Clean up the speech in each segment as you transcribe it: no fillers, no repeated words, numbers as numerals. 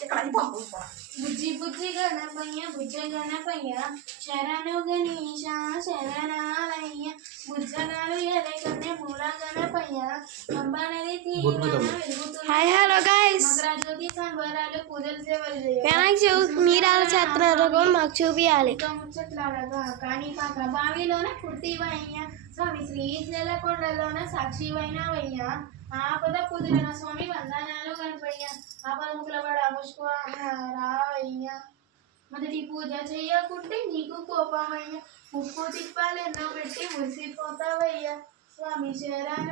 బుజ్జి బుజ్జి గణపయ్య బుజ్జ గణపయ్య శరణు గణేశ శరణాలయ్య బుజ్జగాలు ఎరగనే మూల Ganapayya పంబనది hi hello guys జ్యోతి సంబరాలు పూజలు సేవలు మీరు అలా చేస్తున్నారు మాకు చూపించాలి ముచ్చట్లాడగా కానీ పాక బావిలోన పుట్టివయ్య స్వామి శ్రీశైల కొండలోన సాక్షివైనవయ్య ఆపద కుదిరిన స్వామి వందనాలు గణపయ్య ఆపదముకుల పడ రావయ్య మొదటి పూజ చెయ్యకుంటే నీకు కోపమయ్య ఉప్పు తిప్పాలెన్నో పెట్టి మురిసిపోతావయ్య స్వామి శరణు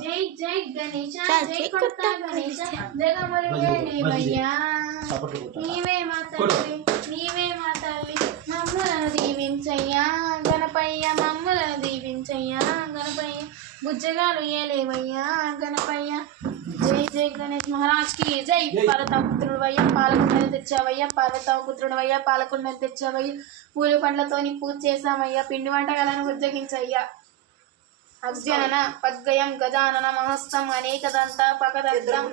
జై జై గణేశ జై కొత్త గణేశ జగమరుగయ్యా నీవే మా తల్లి నీవే మా తల్లి మమ్మలను దీవించయ్యా గణపయ్య మమ్మలను దీవించయ్యా గణపయ్య బుజ్జగాలు ఏలేవయ్యా గణపయ్య జై జై గణేష్ మహారాజ్ కి జై పార్వతమ్మ పుత్రుడవయ్యా పాలకుండలు తెచ్చావయ్యా పార్వతమ్మ పుత్రుడవయ్యా పాలకుండలు తెచ్చావయ్యా పూలు పండ్లతోని పూజ చేసామయ్యా పిండి వంటకాలను ఉజ్జగించయ్యా అజ్ఞాన పద్గయం గజానన మహస్తం అనేకదంత పకదంతం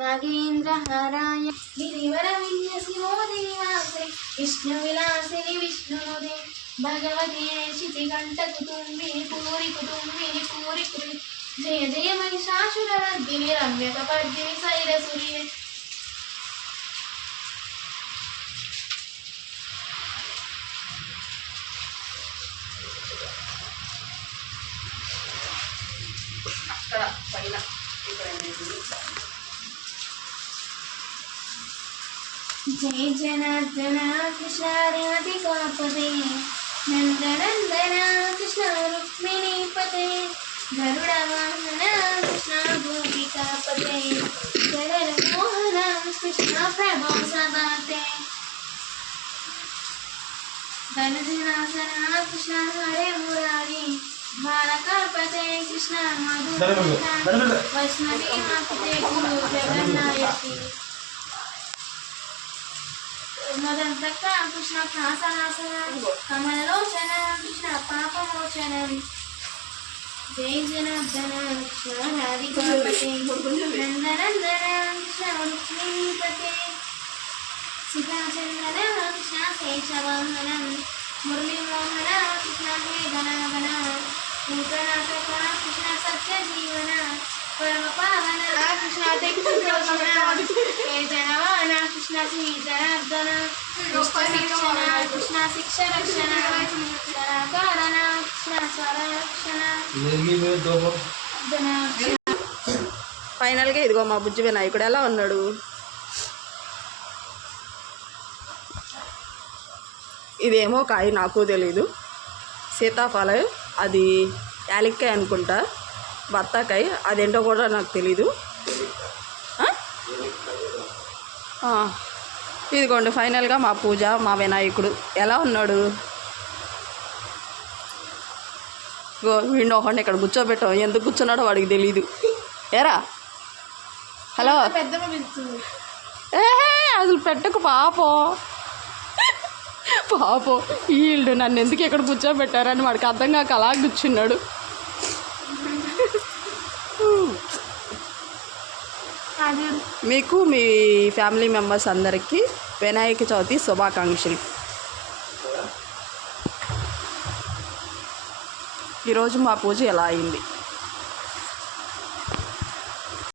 నాగేంద్రహారాయ గిరివర విన్యసిమోదినివాసే విష్ణు విలాసిని విష్ణునుదే భగవతే శితి కంఠ కుటుంబిని పూరి కుటుంబిని పూరి కురి జయ జయ మహిషాసురవర్ధిని రమ్య కపర్దిని సైరసురిని జయ జనార్దన కృష్ణ రాధికాపదే నందనందన కృష్ణ రుక్మిణీపతే గరుడ వాహన కృష్ణ గోపికాపతే జగన్ మోహన కృష్ణ ప్రభో సదాతే ధనజనాసన కృష్ణ హరే మురారి బాలకాపతే కృష్ణ మధు వైష్ణవీ మాపతే గురు జగన్నాయకి మదంతక్క కృష్ణ కాసనాసన కమలలోచన కృష్ణ పాపమోచనం జై జనార్దన కృష్ణ రాధికాపతే నందనందన కృష్ణ రుక్మిణీపతే సీతాచందన కృష్ణ శేషవాహనం మురళీమోహన కృష్ణ హే గణగణ నూతనాటక కృష్ణ సత్యజీవన పరమ పావన కృష్ణ తెక్షణ హే జనవాన కృష్ణ శ్రీ జనార్దన శిక్షణ కృష్ణ శిక్ష రక్షణ శరాకారణ కృష్ణ స్వరక్షణ. ఫైనల్గా ఇదిగో మా బుజ్జి వినాయకుడు ఎలా ఉన్నాడు. ఇదేమో కాయ నాకు తెలీదు, సీతాఫలం, అది యాలక్కాయ అనుకుంటా, బత్తాకాయ అదేంటో కూడా నాకు తెలీదు. ఇదిగోండి ఫైనల్గా మా పూజ, మా వినాయకుడు ఎలా ఉన్నాడు. వీడిని ఒకటి ఇక్కడ కూర్చోబెట్టాం, ఎందుకు కూర్చున్నాడో వాడికి తెలీదు. ఏరా హలో అసలు పెట్టకు పాపం వీళ్ళు నన్ను ఎందుకు ఎక్కడ కూర్చోబెట్టారని వాడికి అర్థం కాక అలా కూర్చున్నాడు. మీకు మీ ఫ్యామిలీ మెంబర్స్ అందరికీ వినాయక చవితి శుభాకాంక్షలు. ఈరోజు మా పూజ ఎలా అయింది.